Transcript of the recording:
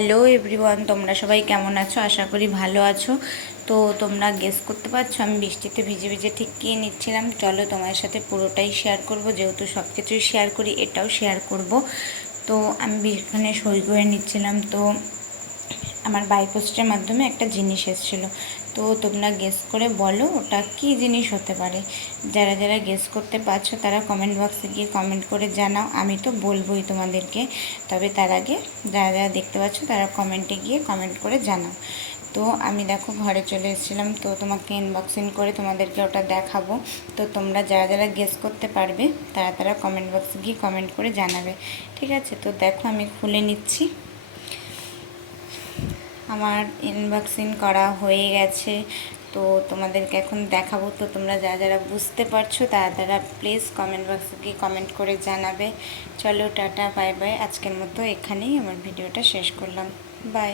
Hello everyone, তোমরা সবাই কেমন আছো? আশা করি ভালো আছো। তো তোমরা গেস করতে পারছ, আমি বৃষ্টিতে ভিজে ভিজে ঠিক কিনে নিচ্ছিলাম? চলো তোমার সাথে পুরোটাই শেয়ার করব। যেহেতু সব কিছুই শেয়ার করি, এটাও শেয়ার করব। তো আমি এখানে সই করে নিচ্ছিলাম। তো আমার বাইপোস্টের মাধ্যমে একটা জিনিস এসেছিল। তো তোমরা গেস করে বলো ওটা কী জিনিস হতে পারে। যারা যারা গেস করতে পারছ তারা কমেন্ট বক্সে গিয়ে কমেন্ট করে জানাও। আমি তো বলবোই তোমাদেরকে। তবে তার আগে যারা যারা দেখতে পাচ্ছ তারা কমেন্টে গিয়ে কমেন্ট করে জানাও। তো আমি দেখো ঘরে চলে এসেছিলাম। তো তোমাকে ইনবক্সিং করে তোমাদেরকে ওটা দেখাবো। তো তোমরা যারা যারা গেস করতে পারবে তারা তারা কমেন্ট বক্সে গিয়ে কমেন্ট করে জানাবে। ঠিক আছে? তো দেখো আমি খুলে নিচ্ছি। আমার ইনবক্সিং করা হয়ে গেছে। তো তোমাদেরকে এখন দেখাবো। তো তোমরা যারা যারা বুঝতে পারছ, তারা তারা প্লিজ কমেন্ট বক্সে গিয়ে কমেন্ট করে জানাবে। চলো টাটা বাই বাই আজকের মতো এখানেই আমার ভিডিওটা শেষ করলাম। বাই